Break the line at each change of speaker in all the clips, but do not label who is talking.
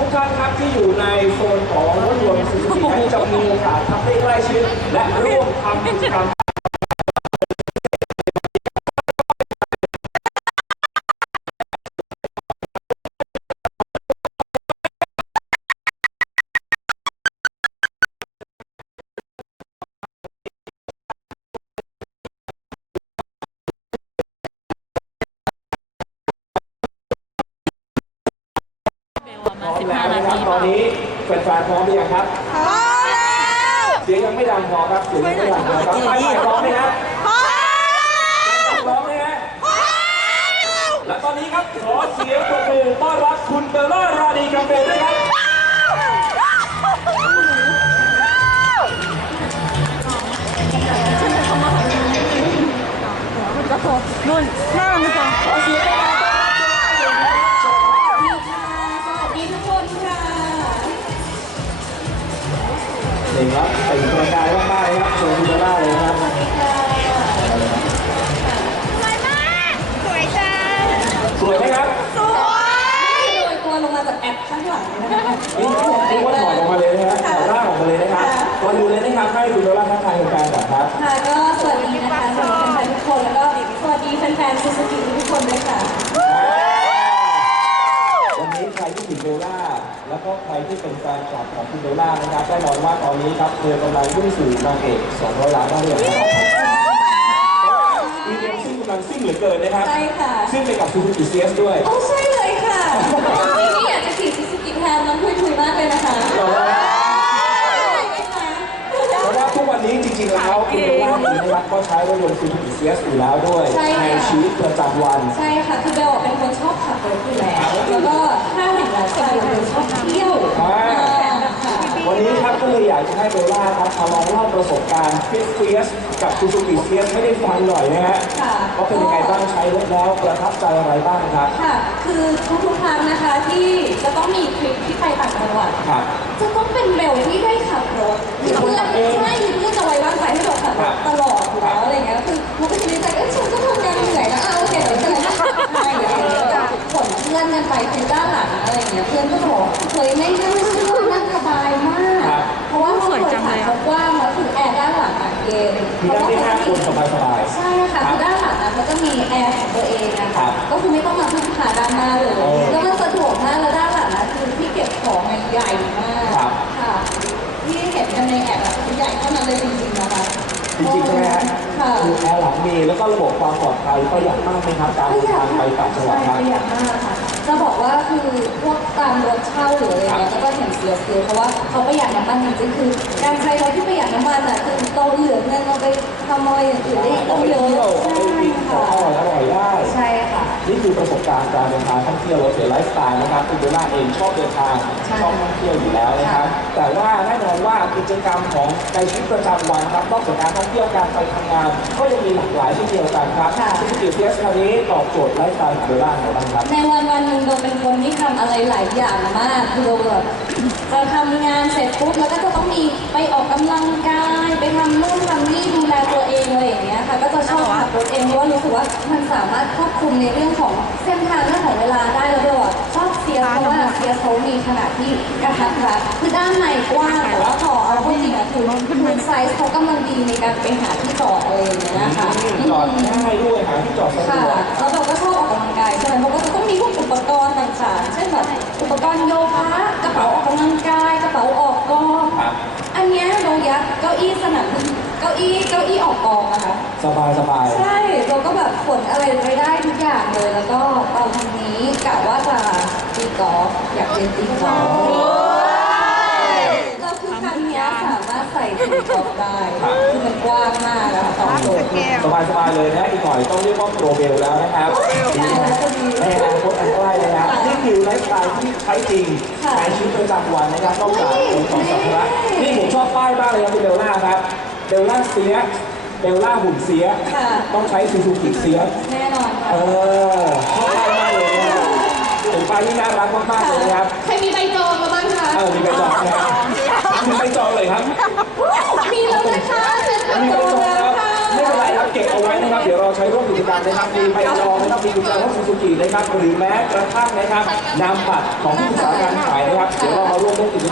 กท่านครับที่อยู่ในโซนของรถยนต์ซูซูกิให้จะมีโอกาสทำได้ใกล้ชิดและร่วมทำกิจกรรมพร้อมแล้วนะครับตอนนี้แฟนๆพร้อมหรือยังครับพร้อมแล้วเสียงยังไม่ดังพอครับเสียงยังไม่ดังพอครับไปพร้อมไหมครับพร้อมพร้อมไหมฮะพร้อมและตอนนี้ครับขอเสียงปรบมือต้อนรับคุณเบลล่ารานีกัมเบลด้วยครับ
นู่นหน้ามันจะ
ขอเสียงต้อนรับเห็นครับแต่งประกายมากๆครับโชว์คุณเบลล่าเลยครับ
สวยมากสวยจัง
สวยไหมครับ
สวยโรยตัวลงมาจากแอปข้างหลังนะคะ
นี่ว่าถอดออกมาเลยนะครับถอดร่างออกมาเลยนะครับก่อนอื่นเลยนะครับให้คุณเบลล่าทักทายแฟนๆก่อนครับ
ค่ะก็สวัสดีนะคะสำหรับแฟนๆทุกคนแล้วก็สวัสดีแฟนๆซูซูกิทุกคนด้วยค่ะ
วันนี้ใครที่ถึงเบลล่าแล้วก็ใครที่เป็นแฟนคลับของคุณเบลล่านะครับแน่นอนว่าตอนนี้ครับเธอกำลังยุ่งสู่นางเอก200 ล้านได้เลยครับมีเรื่องซิ่งกำลังซิ่งเหลือเกินนะครับ
ใช่ค่ะ
ซิ่งไปกับซูซูกิเซียสด้วย
โอ้ใช่เลยค่ะจริงๆนี่อยากจะขี่ซูซูกิแทนน้องทุยๆมากเลยนะคะ
เพราะว่าทุกวันนี้จริงๆแล้วคุณเบลล่าเองนะครับก็ใช้รถยนต์ซูซูกิเซียสอยู่แล้วด้วยในชีวิตประจำวัน
ใช่ค่ะคือเบลเป็นคนชอบขับรถอยู่แล้วแล้วก็ถ้าเห็นไลฟ์สไตล์เบลชอบเที่ยว
วันนี้ครับก็เลยอยากจะให้เบลล่าครับมาลองเล่าประสบการณ์เฟียสกับซูซูกิเซียสให้ได้ฟังหน่อยนะฮะว่าเป็นยังไงบ้างใช้รถแล้วประทับใจอะไรบ้างครับ
ค่ะคือทุกครั้งนะคะที่จะต้องมีทริปที่ไปต่างจังหวัดจะต้องเป็นเบลที่ได้ขับรถเพื่อนใช่เพื่อนจะไว้วางใจให้เราขับรถตลอดอยู่แล้วอะไรเงี้ยคือเราก็คิดในใจฉันก็ทำงานเหนื่อยนะโอเคเดี๋ยวจะเลยขับให้ขนเพื่อนกันไปคือด้านหลังอะไรเงี้ยเพื่อนก็บอกเฮ้ยไม่น่าเชื่อนั่งสบายมากเพราะว่าเขาเปิดฝาเขากว้างแล้วคือแอร์ด้านหลังเย็น
เพราะว่าเขาจะมีสบาย
ใช่ค่ะคือด้านหลังเขาจะมีแอร์ของตัวเองนะคะก็คือไม่ต้องมาพึ่งพาด้านหน้าเลยแล้วมันสะดวกมากแล้วด้านหลังคือที่เก็บของใหญ่มากค่ะที่เห็นกันในแอร์ใหญ่เท่านั้นเลยจริงๆนะคะ
จริงๆใช่ไหมฮะคือแอร์หลังมีแล้วก็ระบบความปลอดภัยประหยัดมากไหมครับการเดินทางไปต่างจังหวัดครับ
ประหยัดมากค่ะจะบอกว่าคือพวกตามรถเช่าหรืออะไรเงี้ยก็เห็นเสียเพราะว่าเขาประหยัดน้ำมันจริงๆคือการใช้รถที่ประหยัดน้ำมันคือเราเหลือเงินเราไปทำอะไรอย่างอื่นได้ต้องเยอะ
ใช่ค่ะอร่อยได้
ใช่ค่ะ
นี่คือประสบการณ์การเดินทางท่องเที่ยวรถเสียไลฟ์สไตล์นะครับคุณเบลล่าเองชอบเดินทางชอบท่องเที่ยวอยู่แล้วนะครับแต่ว่าแน่นอนว่ากิจกรรมของในชีวิตประจำวันครับนอกจากการท่องเที่ยวการไปทำงานก็ยังมีหลากหลายเช่นเดียวกันครับซูซูกิเซียสคราวนี้ตอบโจทย์ไลฟ์สไตล์ของเบลล่าอะไรบ้างครับ
ในวันหนึ่งเราเป็นคนที่ทำอะไรหลายอย่างมากคือเราแบบจะทำงานเสร็จปุ๊บแล้วก็จะต้องมีไปออกกำลังกายไปทำนู่นทำนี่ดูแลตัวเองอะไรอย่างเงี้ยค่ะก็จะชอบขับรถเองเพราะว่ารู้สึกว่ามันสามารถควบคุมในเรื่องของเส้นทางเรื่องของเวลาได้แล้วด้วยชอบเซียเพราะว่าเซียเขามีขนาดที่กระทัดรัดคือด้านในกว้างแต่ว่าพอเอาจริงๆคือไซส์เขากำลังดีในการไปหาที่จอดอะไรอย่างเงี้ยนะคะ
จอดง่ายด้วยหาที่จอดสะดวก
แล้วเราก็ชอบออกกำลังกายใช่ไหมเพราะว่าจะต้องมีพวกอุปกรณ์ต่างๆเช่นแบบอุปกรณ์โยคะกระเป๋าออกกำลังกายกระเป๋าออกกองอันนี้เรายัดเก้าอี้สนามเก้าอี้ออกกองนะคะ
สบาย
ใช่เราก็แบบขนอะไรไปได้ทุกอย่างเลยแล้วก็ตอนนี้กะว่าจะตีกอล์ฟอยากเล่นตีกอล์ฟเราคือคันนี้สามารถใส่ตีกอล์ฟได้คือมันกว้างมากนะคะตอบโจทย์
สบายเลยนะอีกหน่อยต้องเรียกว่าโปรเบลแล้วนะครับในอนาคตอันใกล้นะครับนี่คือไลฟ์สไตล์ที่ใช้จริงในชีวิตประจำวันนะครับนอกจากขนของสัมภาระนี่ผมชอบป้ายมากเลยครับคุณเบลล่าครับเบลล่าเซียเบลล่าหุ่นเสียต้องใช้ซูซูกิเสีย
แน่นอน
ชอบป้ายมากเลยนะเป็นป้ายที่น่ารักมากๆเลยครับ
ใครมีใบจองมาบ้างคะ
มีใบจองนะครับมีใบจองเลยครับ
มีแล้วนะคะ
มีใบจองครับไม่เป็นไรครับเก็บเอาไว้นะครับเดี๋ยวเราใช้ร่วมกิจกรรมนะครับมีใบจองนะครับมีกุญแจรถซูซูกินะครับหรือแม้กระทั่งนะครับนามบัตรของผู้ประกอบการขายนะครับเดี๋ยว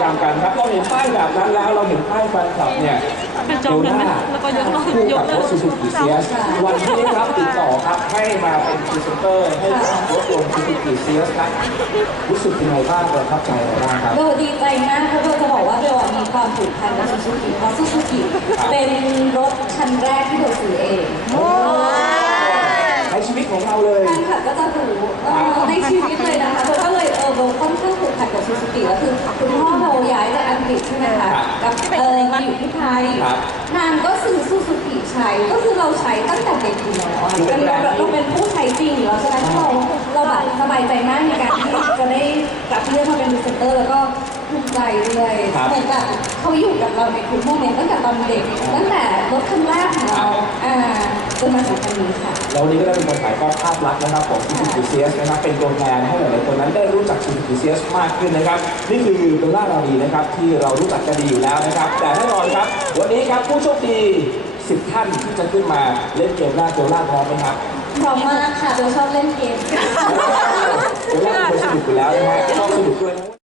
ามกันครับเราเห็นป้ายแบบนั้นแล้วเราเห็นป้ายแฟนคลับเนี่ย
กระจองกันไหมแล้วก็ยก
คู่
ย
กั
ก
บ
เล
ร
ย
ถซูซูกิเซียสวันนี้ครับติดต่อครับให้มาเป็นพรีเซนเตอร์ให้กับรถยนต์ซูซูกิเซียสครับรู้สึกยังไงบ้างประทับใจอะไรบ้างครับ
เบลดีใจมากเพราะเบลจะบอกว่าเบลมีความผูกพันกับซูซูกิเพราะซูซูกิเป็นรถคันแรกที่เบลซื้อเอง
ในชีวิตของเราเลย
แฟนคลับก็จะรู้ในชีวิตเลยนะคะเบลก็เลยเบลค่อนข้างผูกพันกับซูซูกิแล้วคือคุณพ่อเบลย้ายจากอังกฤษใช่ไหมคะกับมาอยู่ที่ไทยนางก็ซื้อซูซูกิใช้ก็คือเราใช้ตั้งแต่เด็กอยู่แล้วเราเป็นผู้ใช้จริงอยู่แล้วใช่ไหมเราแบบสบายใจมากในการที่จะได้รับเลือกมาเป็นพรีเซนเตอร์แล้วก็ภูมิใจด้วยเหมือนกับเขาอยู่กับเราในทุกโมเมนต์ตั้งแต่ตอนเด็กตั้งแต่รถคันแรกของเราจนมาถึงคันนี้ค่ะ
แล้ววันนี้ก็ได้เป็นการถ่ายทอดภาพลักษณ์นะครับของซูซูกิเซียสนะครับเป็นตัวแทนให้หลายๆคนนั้นได้รู้จักซูซูกิเซียสมากขึ้นนะครับนี่คือเบลล่าราดีนะครับที่เรารู้จักกันดีอยู่แล้วนะครับแต่แน่นอนครับวันนี้ครับผู้โชคดี10 ท่านที่จะขึ้นมาเล่นเกมแรกเบลล่าพร้อมไหมครับ
พร้อมมากค่ะเบลชอบเล่นเกม
เบลล่าเป็นคนสนุกอยู่แล้วนะฮะชอบสนุกด้วยนะ